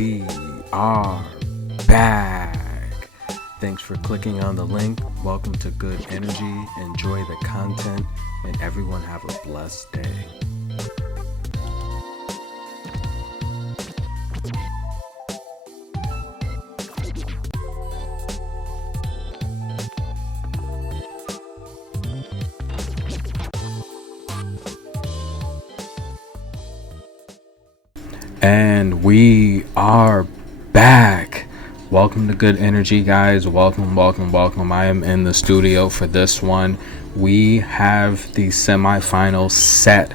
we are back. Thanks for clicking on the link. Welcome to Good Energy. Enjoy the content, and everyone have a blessed day. And we are back. Welcome to Good Energy, guys. Welcome. I am in the studio for this one. We have the semifinals set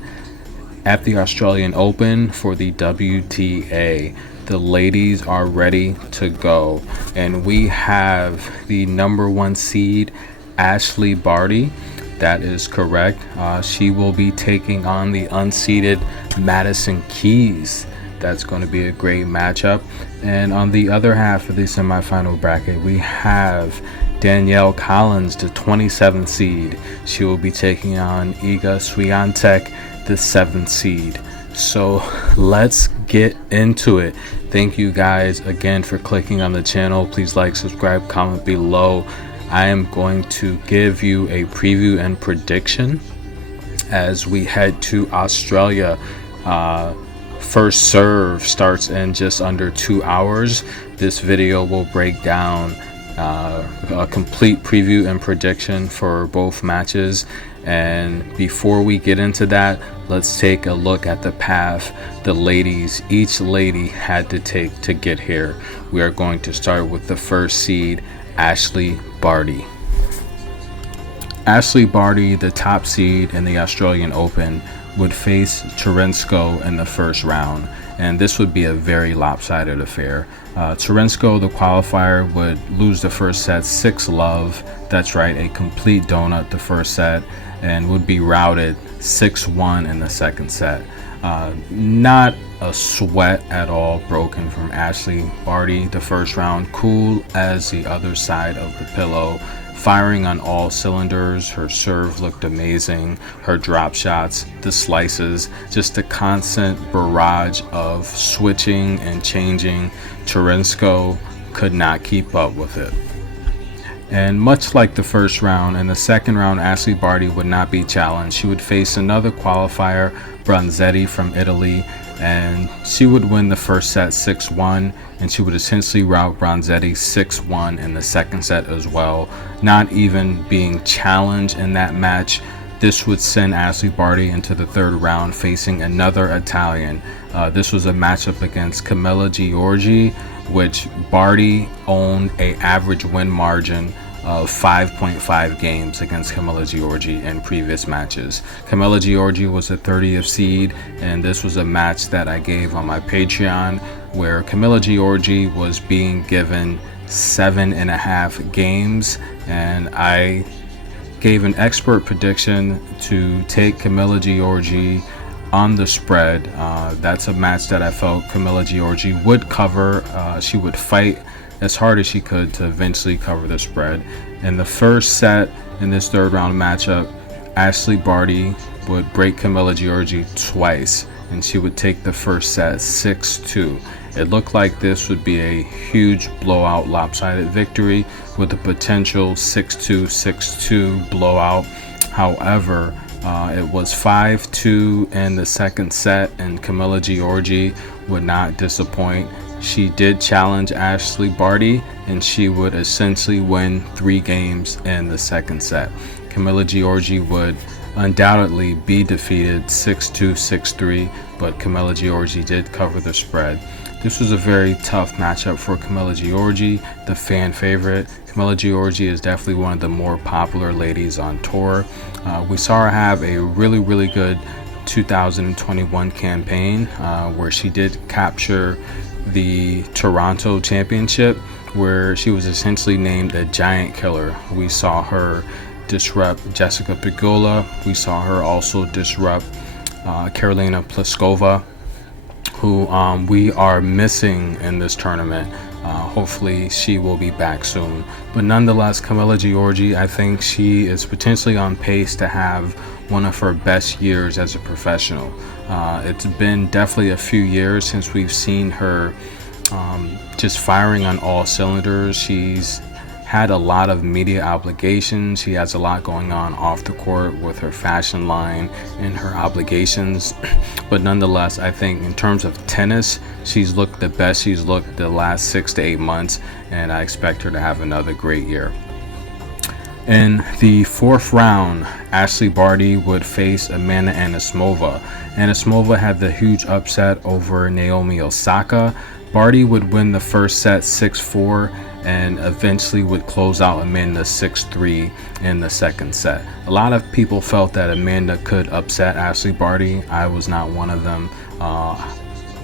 at the Australian Open for the WTA. The ladies are ready to go, and we have the number one seed, Ashley Barty. That is correct. She will be taking on the unseeded Madison Keys. That's going to be a great matchup. And on the other half of the semifinal bracket, we have Danielle Collins, the 27th seed. She will be taking on Iga Swiatek, the 7th seed. So let's get into it. Thank you guys again for clicking on the channel. Please like, subscribe, comment below. I am going to give you a preview and prediction as we head to Australia. First serve starts in just under 2 hours. This video will break down a complete preview and prediction for both matches. And before we get into that, let's take a look at the path the ladies, each lady had to take to get here. We are going to start with the first seed, Ashley Barty. Ashley Barty, the top seed in the Australian Open, would face Terensko in the first round, and this would be a very lopsided affair. Terensko, the qualifier, would lose the first set 6-love. That's right, a complete donut the first set, and would be routed 6-1 in the second set. Not a sweat at all broken from Ashley Barty the first round, cool as the other side of the pillow, firing on all cylinders. Her serve looked amazing, her drop shots, the slices, just a constant barrage of switching and changing. Terensko could not keep up with it. And much like the first round, in the second round, Ashley Barty would not be challenged. She would face another qualifier, Bronzetti from Italy, and she would win the first set 6-1, and she would essentially rout Bronzetti 6-1 in the second set as well, not even being challenged in that match. This would send Ashley Barty into the third round facing another Italian. This was a matchup against Camilla Giorgi, which Barty owned an average win margin of 5.5 games against Camilla Giorgi in previous matches. Camilla Giorgi was a 30th seed, and this was a match that I gave on my Patreon, where Camilla Giorgi was being given 7.5 games, and I gave an expert prediction to take Camilla Giorgi on the spread. That's a match that I felt Camilla Giorgi would cover. She would fight as hard as she could to eventually cover the spread. In the first set in this third round matchup, Ashley Barty would break Camilla Giorgi twice, and she would take the first set 6-2. It looked like this would be a huge blowout lopsided victory with a potential 6-2, 6-2 blowout. However, it was 5-2 in the second set, and Camilla Giorgi would not disappoint. She did challenge Ashley Barty, and she would essentially win 3 games in the second set. Camilla Giorgi would undoubtedly be defeated 6-2, 6-3, but Camilla Giorgi did cover the spread. This was a very tough matchup for Camilla Giorgi, the fan favorite. Camilla Giorgi is definitely one of the more popular ladies on tour. We saw her have a really good 2021 campaign where she did capture the Toronto Championship, where she was essentially named a giant killer. We saw her disrupt Jessica Pegula. We saw her also disrupt Karolina Pliskova, who we are missing in this tournament. Hopefully she will be back soon. But nonetheless, Camilla Giorgi, I think she is potentially on pace to have one of her best years as a professional. It's been definitely a few years since we've seen her just firing on all cylinders. She's had a lot of media obligations. She has a lot going on off the court with her fashion line and her obligations. But nonetheless, I think in terms of tennis, she's looked the best she's looked the last 6 to 8 months, and I expect her to have another great year. In the fourth round, Ashley Barty would face Amanda Anisimova. Anisimova had the huge upset over Naomi Osaka. Barty would win the first set 6-4 and eventually would close out Amanda 6-3 in the second set. A lot of people felt that Amanda could upset Ashley Barty. I was not one of them.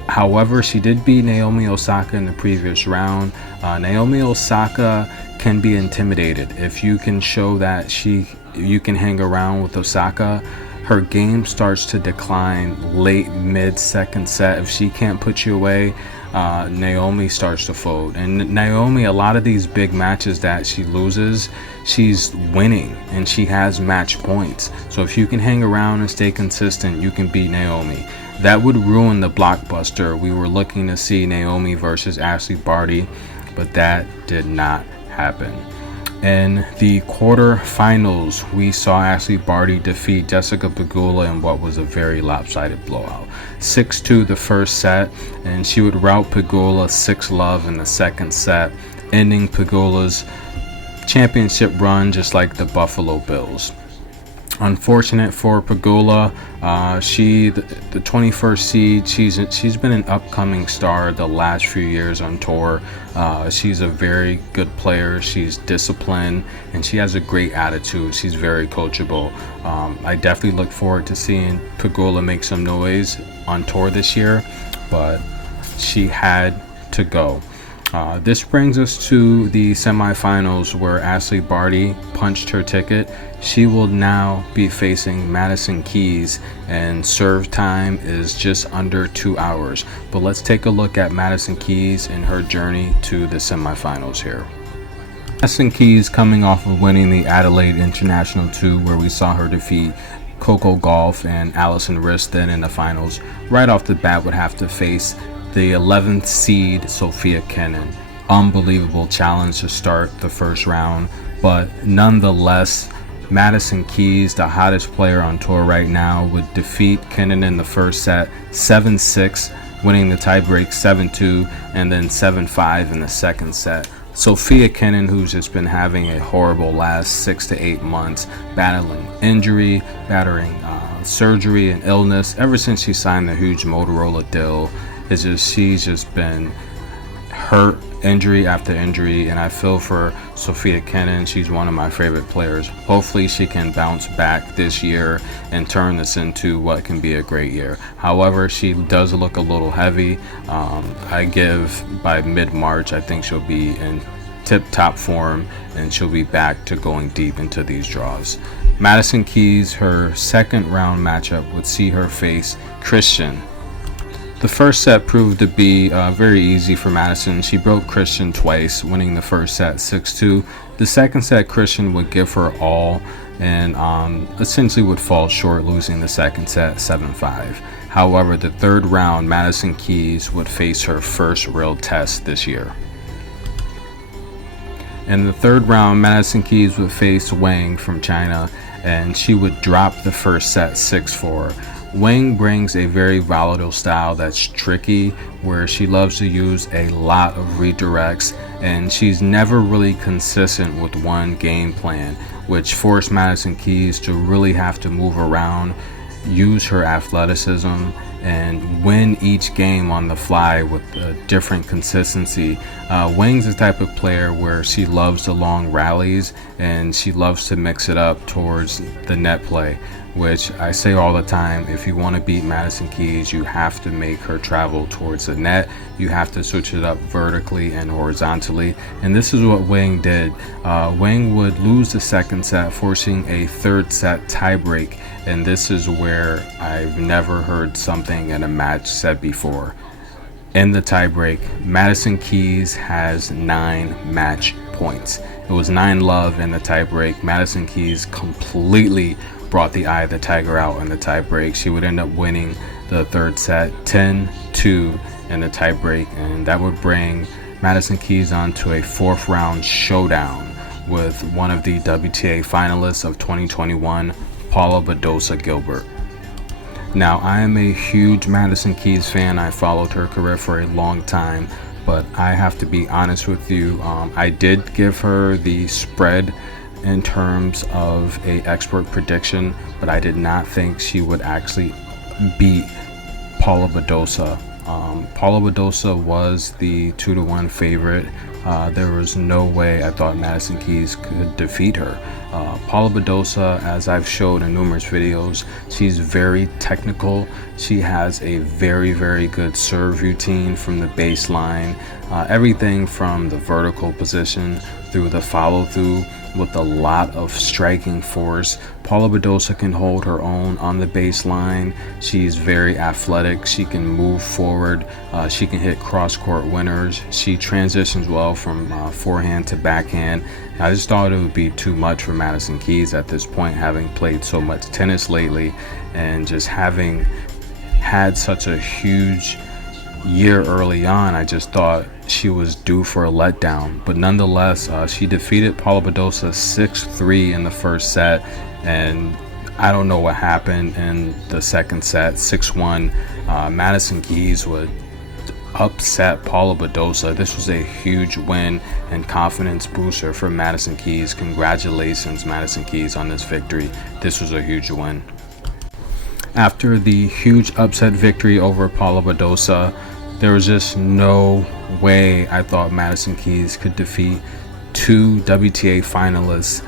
However, she did beat Naomi Osaka in the previous round. Naomi Osaka can be intimidated. If you can show that you can hang around with Osaka, her game starts to decline late mid-second set. If she can't put you away, Naomi starts to fold. And Naomi, a lot of these big matches that she loses, she's winning and she has match points. So if you can hang around and stay consistent, you can beat Naomi. That would ruin the blockbuster. We were looking to see Naomi versus Ashley Barty, but that did not happen. In the quarterfinals, we saw Ashley Barty defeat Jessica Pegula in what was a very lopsided blowout. 6-2 the first set, and she would rout Pegula 6-love in the second set, ending Pegula's championship run just like the Buffalo Bills. Unfortunate for Pegula, the 21st seed, she's been an upcoming star the last few years on tour. She's a very good player. She's disciplined and she has a great attitude. She's very coachable. I definitely look forward to seeing Pegula make some noise on tour this year, but she had to go. This brings us to the semifinals where Ashley Barty punched her ticket. She will now be facing Madison Keys, and serve time is just under 2 hours. But let's take a look at Madison Keys and her journey to the semifinals here. Madison Keys, coming off of winning the Adelaide International 2, where we saw her defeat Coco Gauff and Allison Riston in the finals, right off the bat would have to face the 11th seed Sofia Kenin. Unbelievable challenge to start the first round, but nonetheless, Madison Keys, the hottest player on tour right now, would defeat Kenin in the first set 7-6, winning the tiebreak 7-2 and then 7-5 in the second set. Sofia Kenin, who's just been having a horrible last 6 to 8 months, battling injury, battling surgery and illness ever since she signed the huge Motorola deal. She's just been hurt, injury after injury, and I feel for Sofia Kenin. She's one of my favorite players. Hopefully she can bounce back this year and turn this into what can be a great year. However, she does look a little heavy. I give by mid-March, I think she'll be in tip-top form and she'll be back to going deep into these draws. Madison Keys, her second round matchup would see her face Christian. The first set proved to be very easy for Madison. She broke Christian twice, winning the first set 6-2. The second set, Christian would give her all and essentially would fall short, losing the second set 7-5. However, the third round, Madison Keys would face her first real test this year. In the third round, Madison Keys would face Wang from China, and she would drop the first set 6-4. Wang brings a very volatile style that's tricky, where she loves to use a lot of redirects, and she's never really consistent with one game plan, which forced Madison Keys to really have to move around, use her athleticism, and win each game on the fly with a different consistency. Wang's the type of player where she loves the long rallies and she loves to mix it up towards the net play, which I say all the time, if you want to beat Madison Keys, you have to make her travel towards the net. You have to switch it up vertically and horizontally, and this is what Wang did. Wang would lose the second set, forcing a third set tiebreak, and this is where I've never heard something in a match said before. In the tiebreak, Madison Keys has 9 match points. It was 9-love in the tiebreak. Madison Keys completely brought the eye of the tiger out in the tiebreak. She would end up winning the third set 10-2 in the tiebreak, and that would bring Madison Keys on to a 4th round showdown with one of the WTA finalists of 2021, Paula Badosa Gilbert. Now, I am a huge Madison Keys fan. I followed her career for a long time, but I have to be honest with you. I did give her the spread in terms of a expert prediction, but I did not think she would actually beat Paula Badosa. Paula Badosa was the 2-1 favorite. There was no way I thought Madison Keys could defeat her. Paula Badosa, as I've showed in numerous videos, she's very technical. She has a very, very good serve routine from the baseline. Everything from the vertical position through the follow through with a lot of striking force. Paula Badosa can hold her own on the baseline. She's very athletic. She can move forward. She can hit cross-court winners. She transitions well from forehand to backhand. I just thought it would be too much for Madison Keys at this point, having played so much tennis lately and just having had such a huge year early on. I just thought she was due for a letdown, but nonetheless, she defeated Paula Badosa 6-3 in the first set, and I don't know what happened in the second set. 6-1. Madison Keys would upset Paula Badosa. This was a huge win and confidence booster for Madison Keys. Congratulations, Madison Keys, on this victory. This was a huge win. After the huge upset victory over Paula Badosa, there was just no way I thought Madison Keys could defeat 2 WTA finalists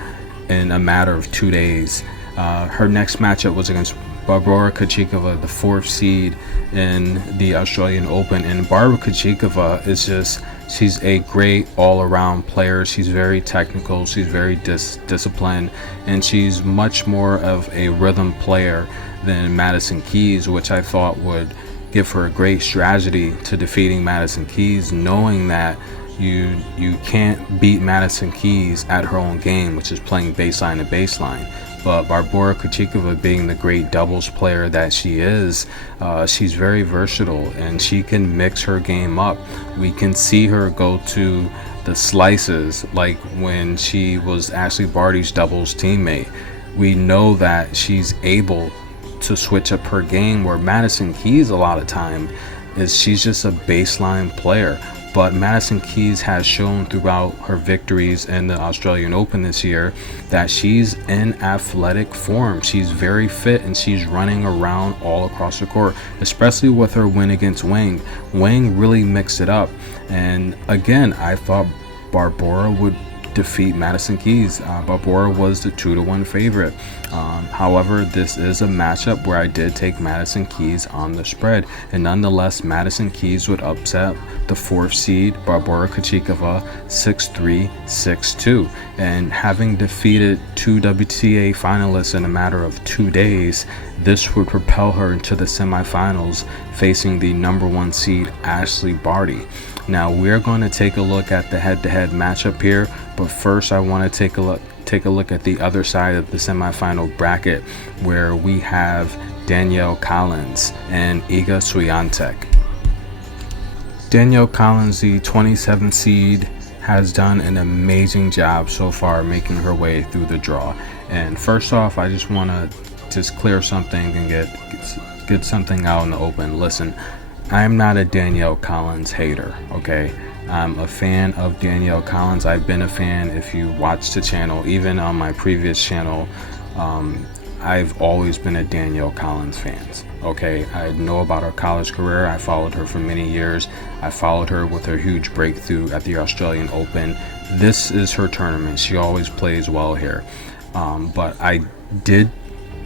in a matter of 2 days. Her next matchup was against Barbora Krejcikova, the 4th seed in the Australian Open. And Barbora Krejcikova is she's a great all-around player. She's very technical. She's very disciplined. And she's much more of a rhythm player than Madison Keys, which I thought would give her a great strategy to defeating Madison Keys, knowing that you can't beat Madison Keys at her own game, which is playing baseline to baseline. But Barbora Krejcikova, being the great doubles player that she is, she's very versatile and she can mix her game up. We can see her go to the slices like when she was Ashley Barty's doubles teammate. We know that she's able to switch up her game, where Madison Keys a lot of time she's just a baseline player. But Madison Keys has shown throughout her victories in the Australian Open this year that she's in athletic form. She's very fit and she's running around all across the court, especially with her win against Wang. Wang really mixed it up. And again, I thought Barbora would defeat Madison Keys. Barbora was the 2-1 favorite. However, this is a matchup where I did take Madison Keys on the spread, and nonetheless, Madison Keys would upset the 4th seed Barbora Krejcikova 6-3, 6-2. And having defeated 2 WTA finalists in a matter of 2 days, this would propel her into the semifinals, facing the number 1 seed Ashley Barty. Now we're going to take a look at the head-to-head matchup here, but first I want to take a look at the other side of the semifinal bracket, where we have Danielle Collins and Iga Swiatek. Danielle Collins, the 27th seed, has done an amazing job so far making her way through the draw. And first off, I just want to clear something and get something out in the open. Listen, I'm not a Danielle Collins hater, okay? I'm a fan of Danielle Collins. I've been a fan. If you watch the channel, even on my previous channel, I've always been a Danielle Collins fan, okay? I know about her college career. I followed her for many years. I followed her with her huge breakthrough at the Australian Open. This is her tournament. She always plays well here. But I did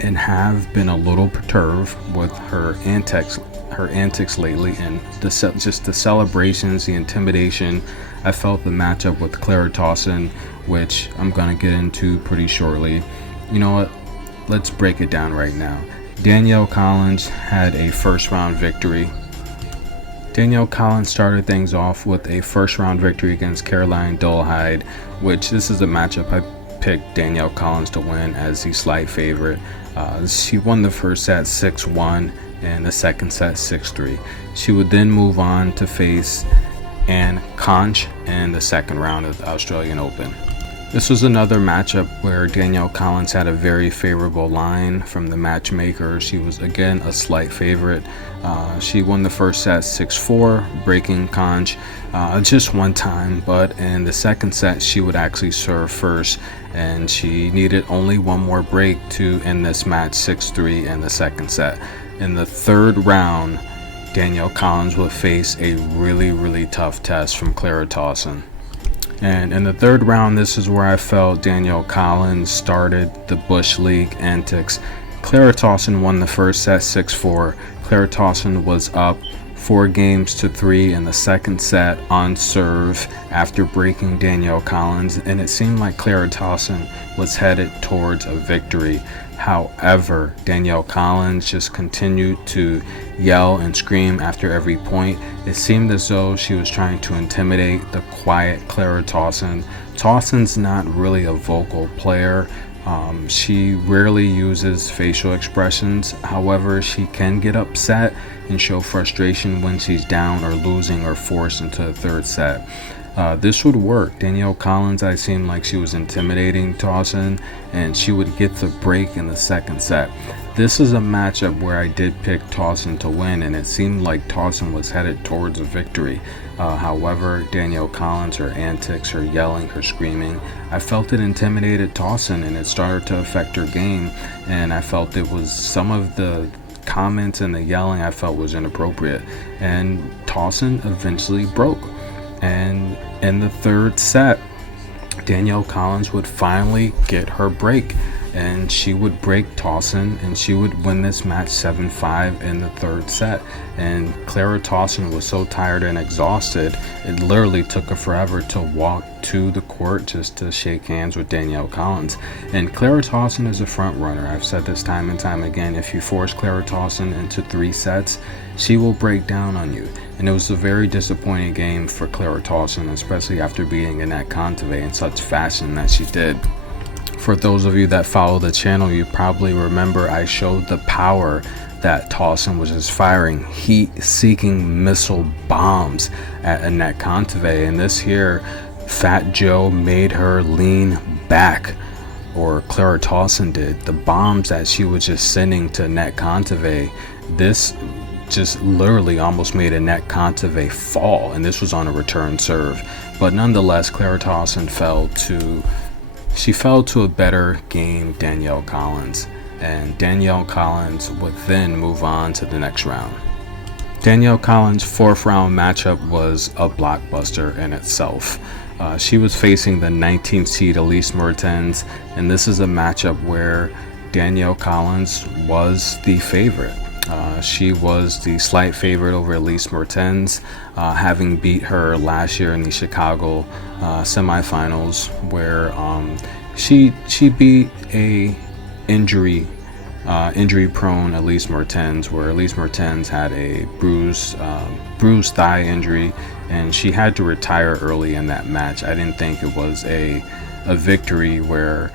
and have been a little perturbed with her antics lately, and just the celebrations, the intimidation. I felt the matchup with Clara Tauson, which I'm going to get into pretty shortly. You know what? Let's break it down right now. Danielle Collins had a first round victory. Danielle Collins started things off with a first round victory against Caroline Dolehide, which this is a matchup I picked Danielle Collins to win as the slight favorite. She won the first set 6-1, in the second set 6-3. She would then move on to face Anne Conch in the second round of the Australian Open. This was another matchup where Danielle Collins had a very favorable line from the matchmaker. She was again a slight favorite. She won the first set 6-4, breaking Conch just one time, but in the second set she would actually serve first, and she needed only one more break to end this match 6-3 in the second set. In the third round, Danielle Collins would face a really tough test from Clara Tauson. And in the third round, this is where I felt Danielle Collins started the Bush League antics. Clara Tauson won the first set 6-4. Clara Tauson was up 4-3 in the second set on serve after breaking Danielle Collins, and it seemed like Clara Tauson was headed towards a victory. However, Danielle Collins just continued to yell and scream after every point. It seemed as though she was trying to intimidate the quiet Clara Tauson. Tauson's not really a vocal player. She rarely uses facial expressions. However, she can get upset and show frustration when she's down or losing or forced into the third set. This would work. Danielle Collins, I seemed like she was intimidating Tauson, and she would get the break in the second set. This is a matchup where I did pick Tauson to win, and it seemed like Tauson was headed towards a victory. However, Danielle Collins, her antics, her yelling, her screaming, I felt it intimidated Tauson, and it started to affect her game, and I felt it was some of the comments and the yelling I felt was inappropriate, and Tauson eventually broke. And in the third set, Danielle Collins would finally get her break, and she would break Tauson, and she would win this match 7-5 in the third set. And Clara Tauson was so tired and exhausted, it literally took her forever to walk to the court just to shake hands with Danielle Collins. And Clara Tauson is a front runner. I've said this time and time again. If you force Clara Tauson into 3 sets, she will break down on you. And it was a very disappointing game for Clara Tauson, especially after beating Anett Kontaveit in such fashion that she did. For those of you that follow the channel, you probably remember I showed the power that Tauson was just firing heat-seeking missile bombs at Anett Kontaveit, and this here, Fat Joe made her lean back, or Clara Tauson did. The bombs that she was just sending to Anett Kontaveit, this just literally almost made Anett Kontaveit fall, and this was on a return serve. But nonetheless, Clara Tauson fell to a better game, Danielle Collins, and Danielle Collins would then move on to the next round. Danielle Collins' fourth round matchup was a blockbuster in itself. She was facing the 19th seed Elise Mertens, and this is a matchup where Danielle Collins was the favorite. She was the slight favorite over Elise Mertens, having beat her last year in the Chicago semifinals, where she beat a injury-prone Elise Mertens, where Elise Mertens had a bruised thigh injury, and she had to retire early in that match. I didn't think it was a victory where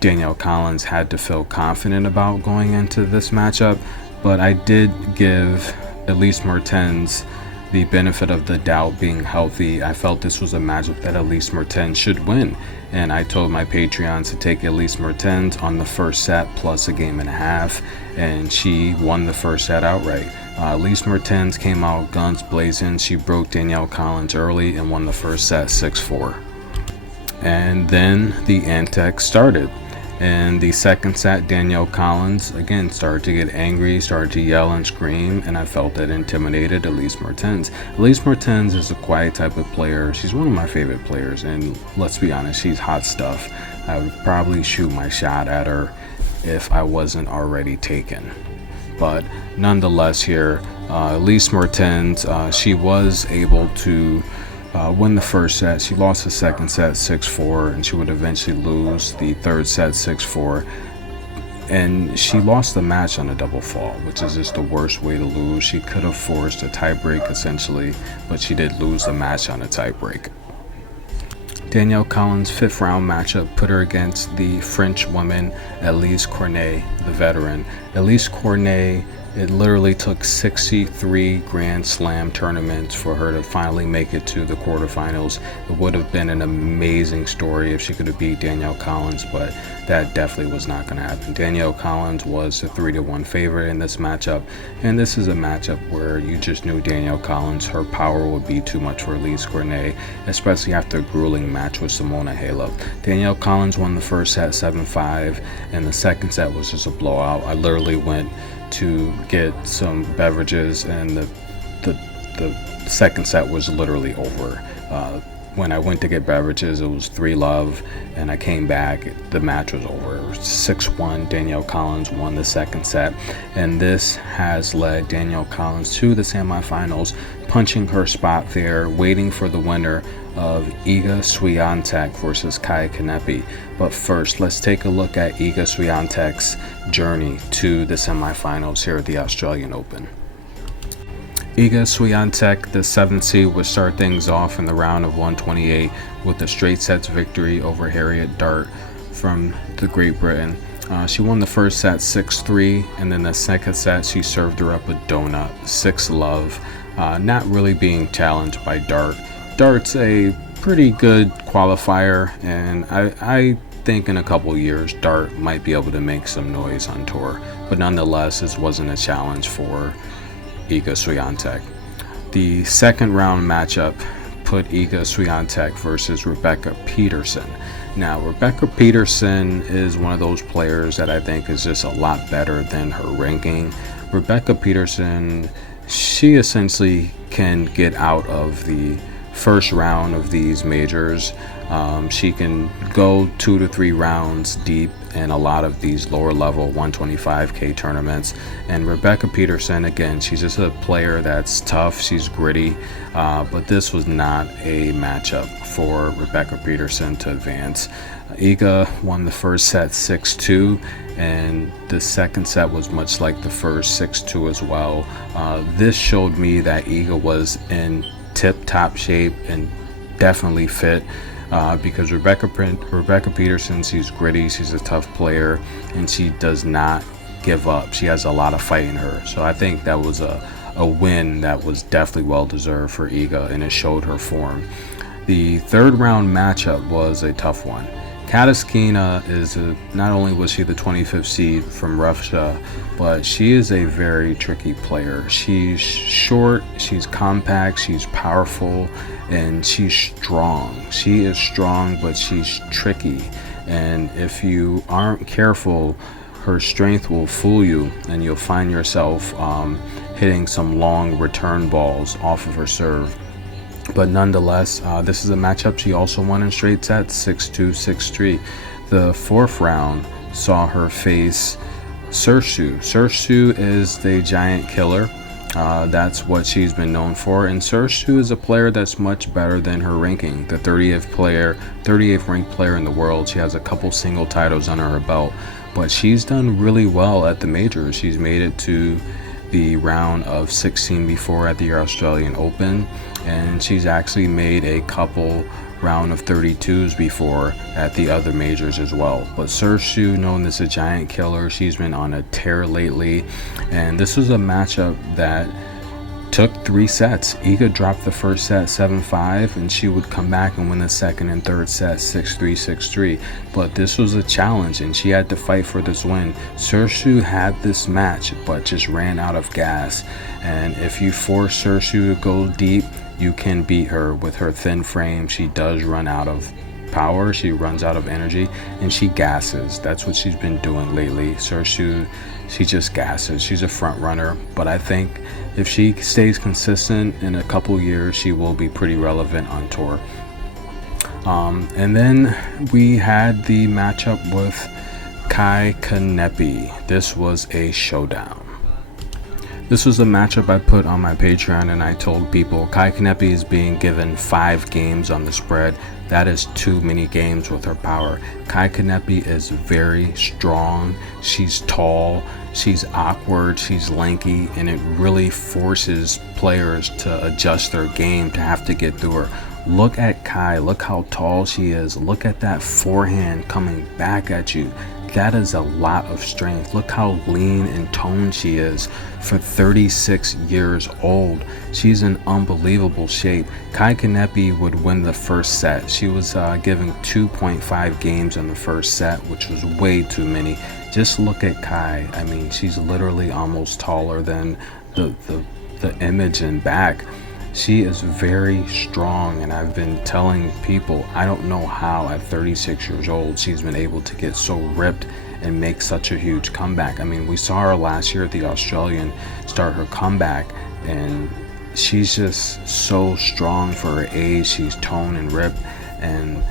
Danielle Collins had to feel confident about going into this matchup, but I did give Elise Mertens the benefit of the doubt being healthy. I felt this was a matchup that Elise Mertens should win, and I told my Patreons to take Elise Mertens on the first set plus a game and a half, and she won the first set outright. Elise Mertens came out guns blazing. She broke Danielle Collins early and won the first set 6-4. And then the antics started. In the second set, Danielle Collins again started to get angry, started to yell and scream, and I felt that intimidated Elise Mertens. Elise Mertens is a quiet type of player. She's one of my favorite players, and let's be honest, she's hot stuff. I would probably shoot my shot at her if I wasn't already taken. But nonetheless here, Elise Mertens, she was able to win the first set. She lost the second set 6-4, and she would eventually lose the third set 6-4. And she lost the match on a double fault, which is just the worst way to lose. She could have forced a tiebreak essentially, but she did lose the match on a tiebreak. Danielle Collins' 5th round matchup put her against the French woman Elise Cornet, the veteran. Elise Cornet, it literally took 63 Grand Slam tournaments for her to finally make it to the quarterfinals. It would have been an amazing story if she could have beat Danielle Collins, but that definitely was not going to happen. Danielle Collins was the 3-1 favorite in this matchup, and this is a matchup where you just knew Danielle Collins, her power would be too much for Elise Cornet, especially after a grueling match with Simona Halep. Danielle Collins won the first set 7-5, and the second set was just a blowout. I literally went to get some beverages, and the second set was literally over. When I went to get beverages, it was 3-love, and I came back, the match was over. It was 6-1. Danielle Collins won the second set, and this has led Danielle Collins to the semifinals, punching her spot there, waiting for the winner of Iga Swiatek versus Kai Kanepi. But first, let's take a look at Iga Swiatek's journey to the semifinals here at the Australian Open. Iga Swiatek, the 7th seed, would start things off in the round of 128 with a straight sets victory over Harriet Dart from the Great Britain. She won the first set 6-3, and then the second set she served her up a donut, 6-love, not really being challenged by Dart. Dart's a pretty good qualifier, and I think in a couple years Dart might be able to make some noise on tour, but nonetheless this wasn't a challenge for Iga Swiatek. The second round matchup put Iga Swiatek versus Rebecca Peterson. Now, Rebecca Peterson is one of those players that I think is just a lot better than her ranking. Rebecca Peterson, she essentially can get out of the first round of these majors. She can go 2 to 3 rounds deep in a lot of these lower level 125k tournaments. And Rebecca Peterson, again, she's just a player that's tough, she's gritty, but this was not a matchup for Rebecca Peterson to advance. Iga won the first set 6-2, and the second set was much like the first, 6-2 as well. This showed me that Iga was in tip-top shape and definitely fit, because Rebecca Peterson, she's gritty, she's a tough player, and she does not give up. She has a lot of fight in her. So I think that was a win that was definitely well deserved for Iga, and it showed her form. The third round matchup was a tough one. Katarzyna is not only was she the 25th seed from Russia, but she is a very tricky player. She's short, she's compact, she's powerful, and she's strong. She is strong, but she's tricky. And if you aren't careful, her strength will fool you, and you'll find yourself hitting some long return balls off of her serve. But nonetheless, this is a matchup she also won in straight sets, 6-2, 6-3. The fourth round saw her face Sersu. Sersu is the giant killer. That's what she's been known for. And Sersu is a player that's much better than her ranking. The 38th ranked player in the world. She has a couple single titles under her belt. But she's done really well at the majors. She's made it to the round of 16 before at the Australian Open, and she's actually made a couple round of 32s before at the other majors as well. But Sersu, known as a giant killer, she's been on a tear lately, and this was a matchup that took 3 sets. Iga dropped the first set 7-5, and she would come back and win the second and third set 6-3, 6-3. But this was a challenge, and she had to fight for this win. Sersu had this match, but just ran out of gas. And if you force Sersu to go deep, you can beat her with her thin frame. She does run out of power, she runs out of energy, and she gasses. That's what she's been doing lately. Sersu, she just gasses. She's a front runner, but I think if she stays consistent in a couple years, she will be pretty relevant on tour. And then we had the matchup with Kai Kanepi. This was a showdown. This was a matchup I put on my Patreon, and I told people Kai Kanepi is being given 5 games on the spread. That is too many games with her power. Kai Kanepi is very strong. She's tall, she's awkward, she's lanky, and it really forces players to adjust their game to have to get through her. Look at Kai. Look how tall she is. Look at that forehand coming back at you. That is a lot of strength. Look how lean and toned she is for 36 years old. She's in unbelievable shape. Kai Kanepi would win the first set. She was given 2.5 games in the first set, which was way too many. Just look at Kai. I mean, she's literally almost taller than the image in back. She is very strong, and I've been telling people, I don't know how at 36 years old she's been able to get so ripped and make such a huge comeback. I mean, we saw her last year at the Australian start her comeback, and she's just so strong for her age. She's toned and ripped, and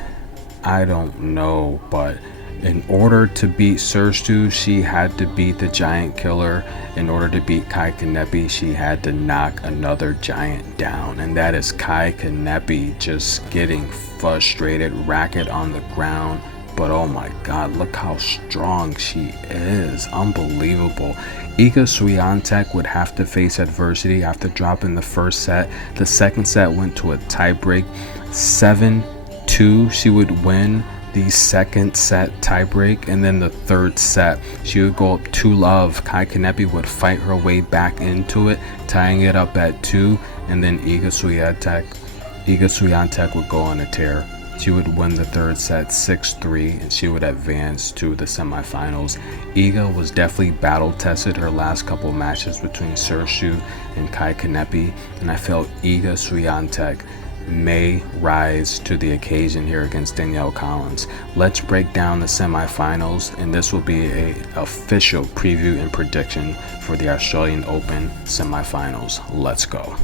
I don't know, but in order to beat Serstu, she had to beat the Giant Killer. In order to beat Kai Kanepi, she had to knock another giant down, and that is Kai Kanepi just getting frustrated, racket on the ground. But oh my God, look how strong she is. Unbelievable. Iga Swiatek would have to face adversity after dropping the first set. The second set went to a tiebreak, 7-2. She would win the second set tiebreak, and then the third set she would go up 2-love. Kai Kanepi would fight her way back into it, tying it up at 2, and then Iga Swiatek would go on a tear. She would win the third set 6-3, and she would advance to the semifinals. Iga was definitely battle tested her last couple matches between Serstu and Kai Kanepi, and I felt Iga Swiatek may rise to the occasion here against Danielle Collins. Let's break down the semifinals, and this will be a official preview and prediction for the Australian Open semifinals. Let's go.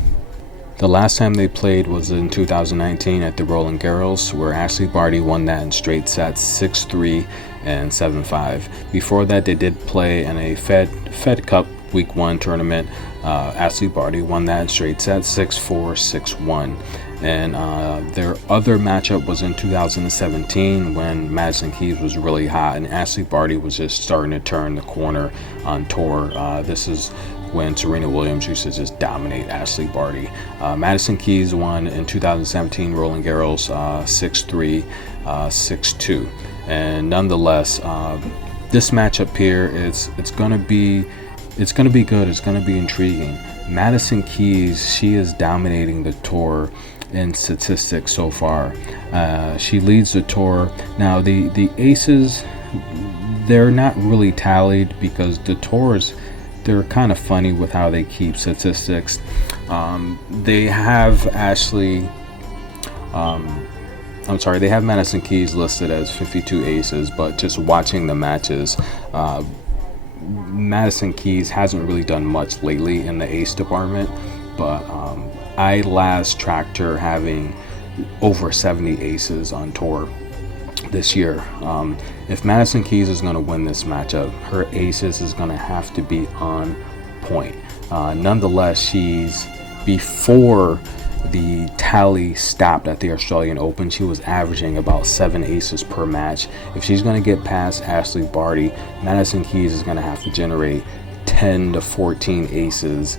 The last time they played was in 2019 at the Roland Garros, where Ashley Barty won that in straight sets 6-3 and 7-5. Before that, they did play in a Fed Cup Week 1 tournament. Ashley Barty won that in straight sets 6-4, 6-1. And their other matchup was in 2017 when Madison Keys was really hot and Ashley Barty was just starting to turn the corner on tour. This is when Serena Williams used to just dominate Ashley Barty. Madison Keys won in 2017 Roland Garros 6-3, 6-2. And nonetheless, this matchup here it's gonna be good. It's gonna be intriguing. Madison Keys, she is dominating the tour in statistics so far. She leads the tour. Now the aces, they're not really tallied because the tours, they're kind of funny with how they keep statistics. They have they have Madison Keys listed as 52 aces, but just watching the matches, Madison Keys hasn't really done much lately in the ace department, but I last tracked her having over 70 aces on tour this year. If Madison Keys is going to win this matchup, her aces is going to have to be on point. Nonetheless, she's, before the tally stopped at the Australian Open, she was averaging about 7 aces per match. If she's going to get past Ashley Barty, Madison Keys is going to have to generate 10 to 14 aces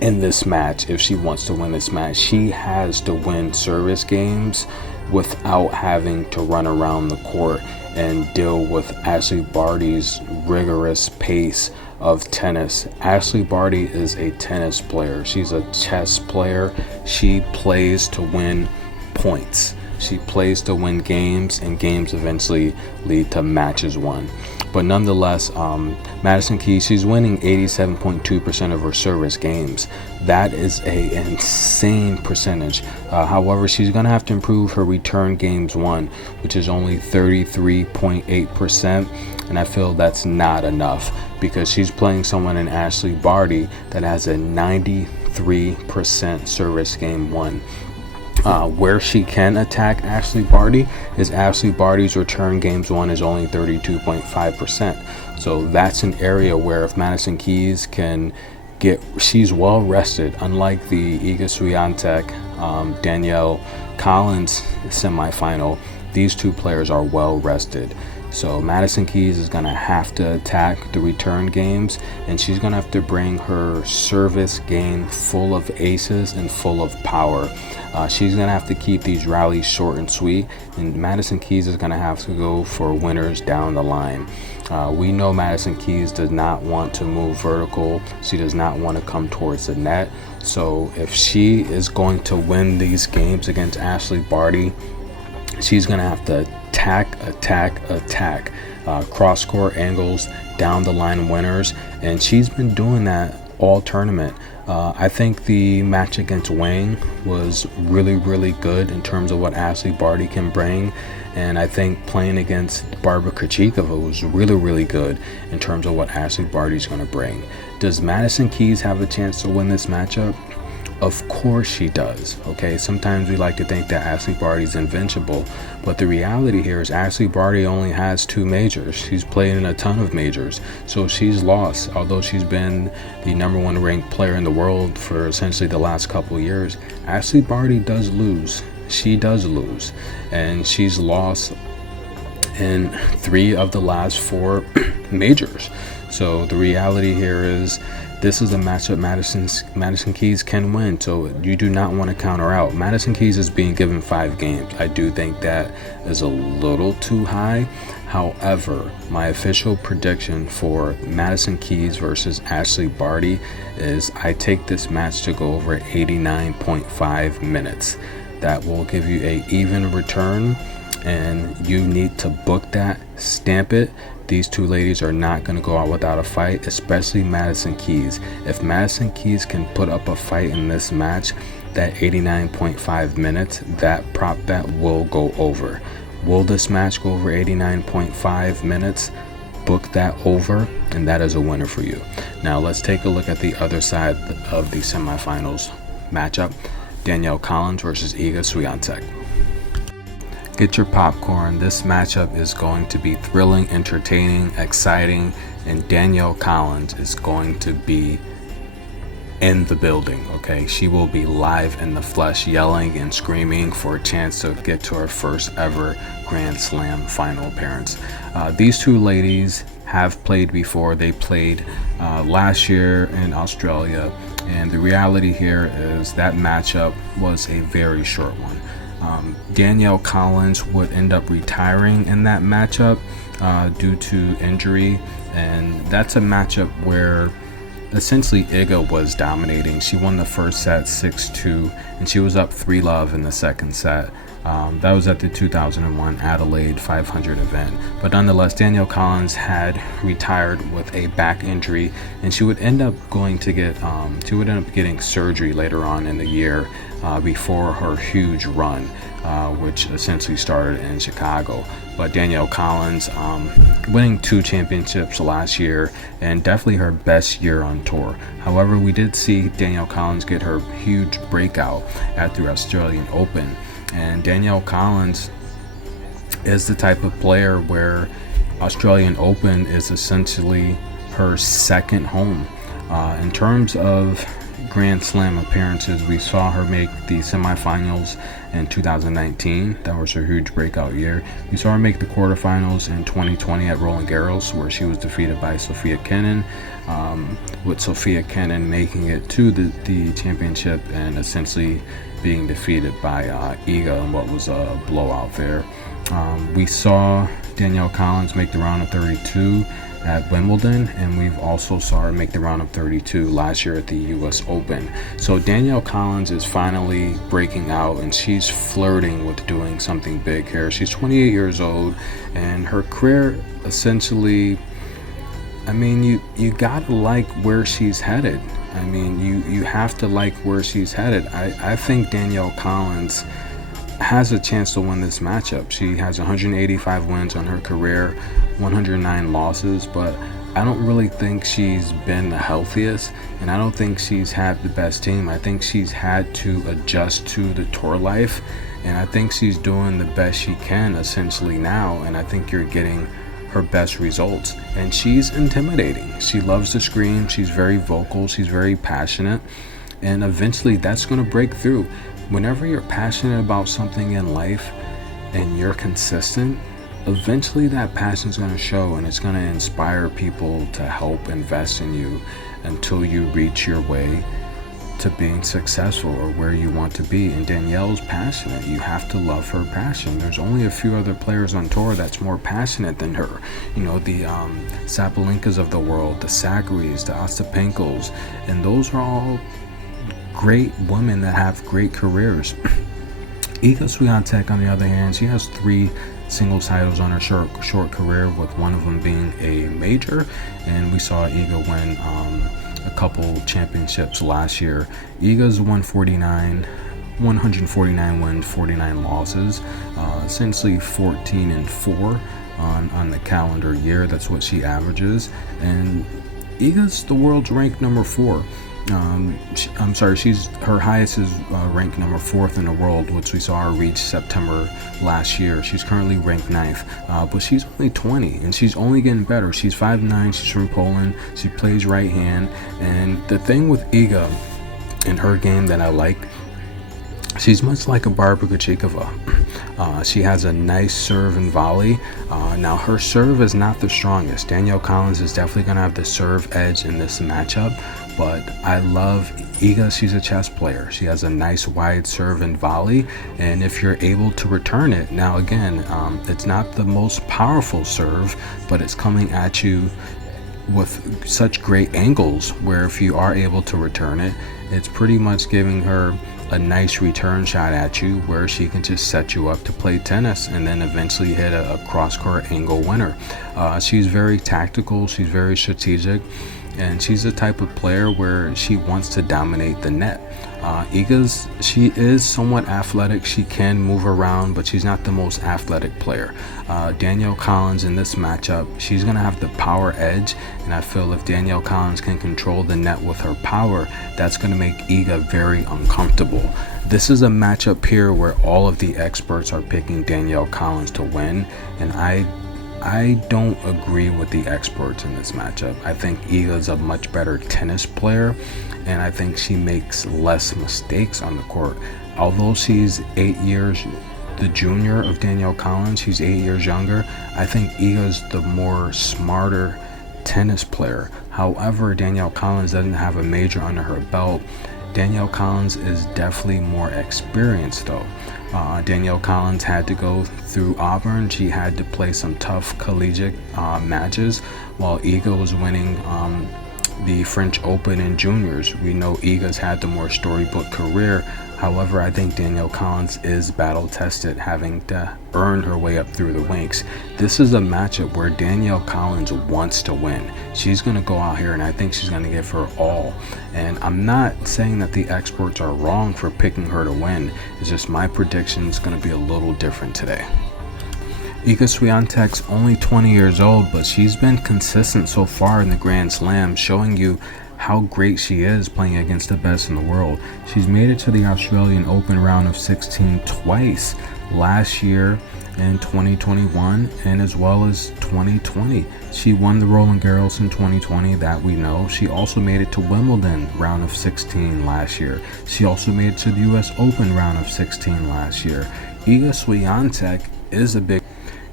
in this match if she wants to win this match. She has to win service games without having to run around the court and deal with Ashley Barty's rigorous pace of tennis. Ashley Barty is a tennis player. She's a chess player. She plays to win points. She plays to win games, and games eventually lead to matches won. But nonetheless, Madison Keys, she's winning 87.2% of her service games. That is an insane percentage. However, she's going to have to improve her return games won, which is only 33.8%. And I feel that's not enough because she's playing someone in Ashley Barty that has a 93% service game won. Where she can attack Ashley Barty is Ashley Barty's return games won is only 32.5%. So that's an area where if Madison Keys can she's well rested, unlike the Iga Swiatek, Danielle Collins semifinal. These two players are well rested. So Madison Keys is going to have to attack the return games, and she's going to have to bring her service game full of aces and full of power. She's going to have to keep these rallies short and sweet, and Madison Keys is going to have to go for winners down the line. We know Madison Keys does not want to move vertical. She does not want to come towards the net. So if she is going to win these games against Ashley Barty, she's going to have to attack, cross court angles, down the line winners, and she's been doing that all tournament. I think the match against Wang was really good in terms of what Ashley Barty can bring, and I think playing against Barbara Krejcikova was really good in terms of what Ashley Barty's going to bring. Does Madison Keys have a chance to win this matchup? Of course she does. Okay, sometimes we like to think that Ashley Barty's invincible, but the reality here is Ashley Barty only has 2 majors. She's played in a ton of majors, so she's lost. Although she's been the #1 ranked player in the world for essentially the last couple of years, Ashley Barty does lose. She does lose, and she's lost in 3 of the last 4 majors. So the reality here is this is a matchup Madison Keys can win, so you do not want to counter out. Madison Keys is being given 5 games. I do think that is a little too high. However, my official prediction for Madison Keys versus Ashley Barty is I take this match to go over 89.5 minutes. That will give you a even return, and you need to book that, stamp it. These 2 ladies are not going to go out without a fight, especially Madison Keys. If Madison Keys can put up a fight in this match, that 89.5 minutes, that prop bet will go over. Will this match go over 89.5 minutes? Book that over, and that is a winner for you. Now let's take a look at the other side of the semifinals matchup. Danielle Collins versus Iga Swiatek. Get your popcorn. This matchup is going to be thrilling, entertaining, exciting, and Danielle Collins is going to be in the building, okay? She will be live in the flesh, yelling and screaming for a chance to get to her first ever Grand Slam final appearance. These 2 ladies have played before. They played last year in Australia, and the reality here is that matchup was a very short one. Danielle Collins would end up retiring in that matchup due to injury, and that's a matchup where essentially Iga was dominating. She won the first set 6-2, and she was up 3-love in the second set. That was at the 2001 Adelaide 500 event. But nonetheless, Danielle Collins had retired with a back injury, and she would end up getting surgery later on in the year before her huge run, which essentially started in Chicago. But Danielle Collins winning 2 championships last year, and definitely her best year on tour. However, we did see Danielle Collins get her huge breakout at the Australian Open. And Danielle Collins is the type of player where Australian Open is essentially her second home. In terms of Grand Slam appearances, we saw her make the semifinals in 2019. That was her huge breakout year. We saw her make the quarterfinals in 2020 at Roland Garros, where she was defeated by Sofia Kenin, with Sofia Kenin making it to the championship and essentially being defeated by Iga in what was a blowout there. We saw Danielle Collins make the round of 32 at Wimbledon, and we've also saw her make the round of 32 last year at the US Open. So Danielle Collins is finally breaking out, and she's flirting with doing something big here. She's 28 years old, and her career essentially, I mean, you gotta like where she's headed. I mean, you have to like where she's headed. I think Danielle Collins has a chance to win this matchup. She has 185 wins on her career, 109 losses, but I don't really think she's been the healthiest, and I don't think she's had the best team. I think she's had to adjust to the tour life, and I think she's doing the best she can essentially now, and I think you're getting her best results. And she's intimidating. She loves to scream. She's very vocal. She's very passionate, and eventually that's going to break through. Whenever you're passionate about something in life and you're consistent, eventually that passion's going to show, and it's going to inspire people to help invest in you until you reach your way to being successful or where you want to be. And Danielle's passionate. You have to love her passion. There's only a few other players on tour that's more passionate than her. You know, the Sabalenkas of the world, the Sacharies, the Ostapenkos, and those are all great women that have great careers. Iga Swiatek, on the other hand, she has 3 singles titles on her short career, with one of them being a major, and we saw Iga win a couple championships last year. Iga's 149 wins, 49 losses, essentially 14-4 on the calendar year. That's what she averages, and Iga's the world's ranked number 4. Her highest is ranked number 4th in the world, which we saw her reach September last year. She's currently ranked 9th, but she's only 20, and she's only getting better. She's 5'9", she's from Poland, she plays right hand, and the thing with Iga in her game that I like, she's much like a Barbara Krejcikova. She has a nice serve and volley. Now, her serve is not the strongest. Danielle Collins is definitely going to have the serve edge in this matchup, but I love Iga. She's a chess player. She has a nice wide serve and volley, and if you're able to return it, now again, it's not the most powerful serve, but it's coming at you with such great angles where if you are able to return it, it's pretty much giving her a nice return shot at you where she can just set you up to play tennis and then eventually hit a cross-court angle winner. She's very tactical, she's very strategic, and she's the type of player where she wants to dominate the net. She is somewhat athletic. She can move around, but she's not the most athletic player. Danielle Collins in this matchup, she's going to have the power edge, and I feel if Danielle Collins can control the net with her power, that's going to make Iga very uncomfortable. This is a matchup here where all of the experts are picking Danielle Collins to win, and I don't agree with the experts in this matchup. I think Iga's a much better tennis player, and I think she makes less mistakes on the court. Although she's 8 years the junior of Danielle Collins, she's 8 years younger, I think Iga's the more smarter tennis player. However, Danielle Collins doesn't have a major under her belt. Danielle Collins is definitely more experienced though. Danielle Collins had to go through Auburn. She had to play some tough collegiate matches, while Iga was winning the French Open and juniors. We know Iga's had the more storybook career. However, I think Danielle Collins is battle tested, having to earn her way up through the ranks. This is a matchup where Danielle Collins wants to win. She's going to go out here, and I think she's going to give her all. And I'm not saying that the experts are wrong for picking her to win. It's just my prediction is going to be a little different today. Iga Swiatek's only 20 years old, but she's been consistent so far in the Grand Slam, showing you how great she is playing against the best in the world. She's made it to the Australian Open round of 16 twice, last year in 2021 and as well as 2020. She won the Roland Garros in 2020, that we know. She also made it to Wimbledon round of 16 last year. She also made it to the US Open round of 16 last year. Iga Swiatek is a big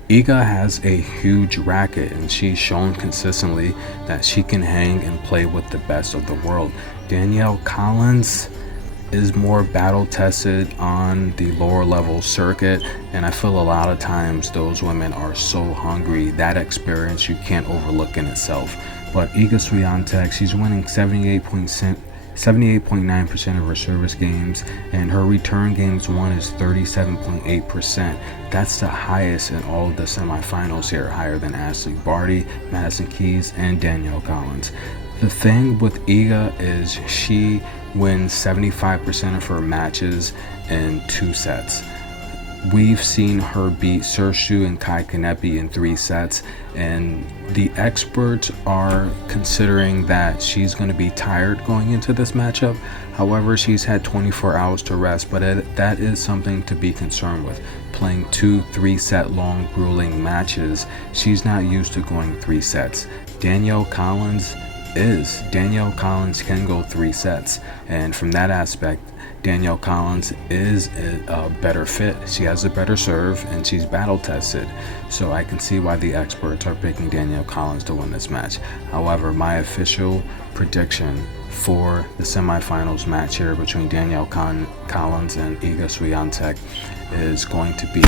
Iga has a huge racket, and she's shown consistently that she can hang and play with the best of the world. Danielle Collins is more battle tested on the lower level circuit, and I feel a lot of times those women are so hungry. That experience you can't overlook in itself. But Iga Swiatek, she's winning 78.9% of her service games, and her return games won is 37.8%. That's the highest in all of the semifinals here, higher than Ashley Barty, Madison Keys, and Danielle Collins. The thing with Iga is she wins 75% of her matches in 2 sets. We've seen her beat Sershu and Kai Kanepi in 3 sets, and the experts are considering that she's going to be tired going into this matchup. However, she's had 24 hours to rest, but that is something to be concerned with. Playing 2 3-set long grueling matches, she's not used to going 3 sets. Danielle Collins can go 3 sets, and from that aspect, Danielle Collins is a better fit. She has a better serve and she's battle tested. So I can see why the experts are picking Danielle Collins to win this match. However, my official prediction for the semifinals match here between Danielle Collins and Iga Swiatek is going to be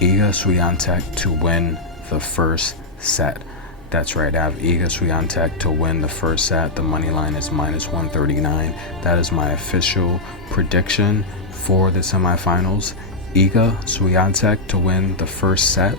Iga Swiatek to win the first set. That's right, I have Iga Swiatek to win the first set. The money line is -139. That is my official prediction for the semifinals. Iga Swiatek to win the first set.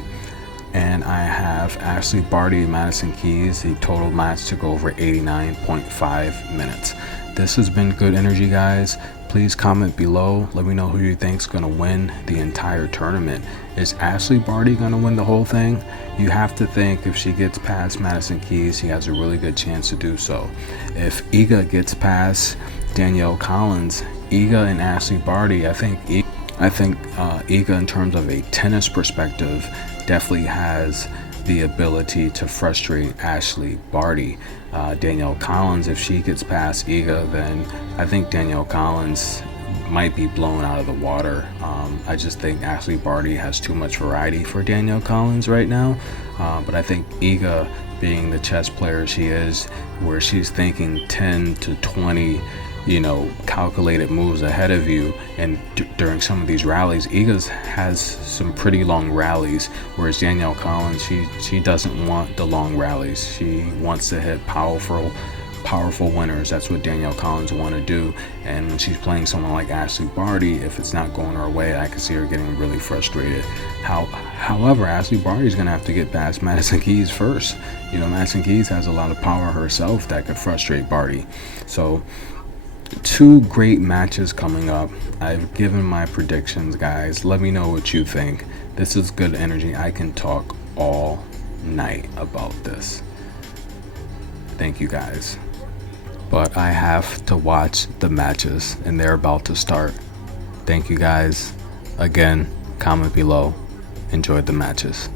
And I have Ashley Barty and Madison Keys, the total match to go over 89.5 minutes. This has been good energy, guys. Please comment below. Let me know who you think's going to win the entire tournament. Is Ashley Barty going to win the whole thing? You have to think if she gets past Madison Keys, she has a really good chance to do so. If Iga gets past Danielle Collins, Iga and Ashley Barty, I think Iga, in terms of a tennis perspective, definitely has the ability to frustrate Ashley Barty. Danielle Collins, if she gets past Iga, then I think Danielle Collins might be blown out of the water. I just think Ashley Barty has too much variety for Danielle Collins right now. But I think Iga, being the chess player she is, where she's thinking 10 to 20 calculated moves ahead of you, and during some of these rallies, Iga has some pretty long rallies, whereas Danielle Collins, she doesn't want the long rallies. She wants to hit powerful winners. That's what Danielle Collins want to do. And when she's playing someone like Ashley Barty, if it's not going her way, I can see her getting really frustrated. However, Ashley Barty is going to have to get past Madison Keys first. Madison Keys has a lot of power herself that could frustrate Barty. So two great matches coming up. I've given my predictions, guys. Let me know what you think. This is good energy. I can talk all night about this. Thank you, guys. But I have to watch the matches, and they're about to start. Thank you, guys. Again, comment below. Enjoy the matches.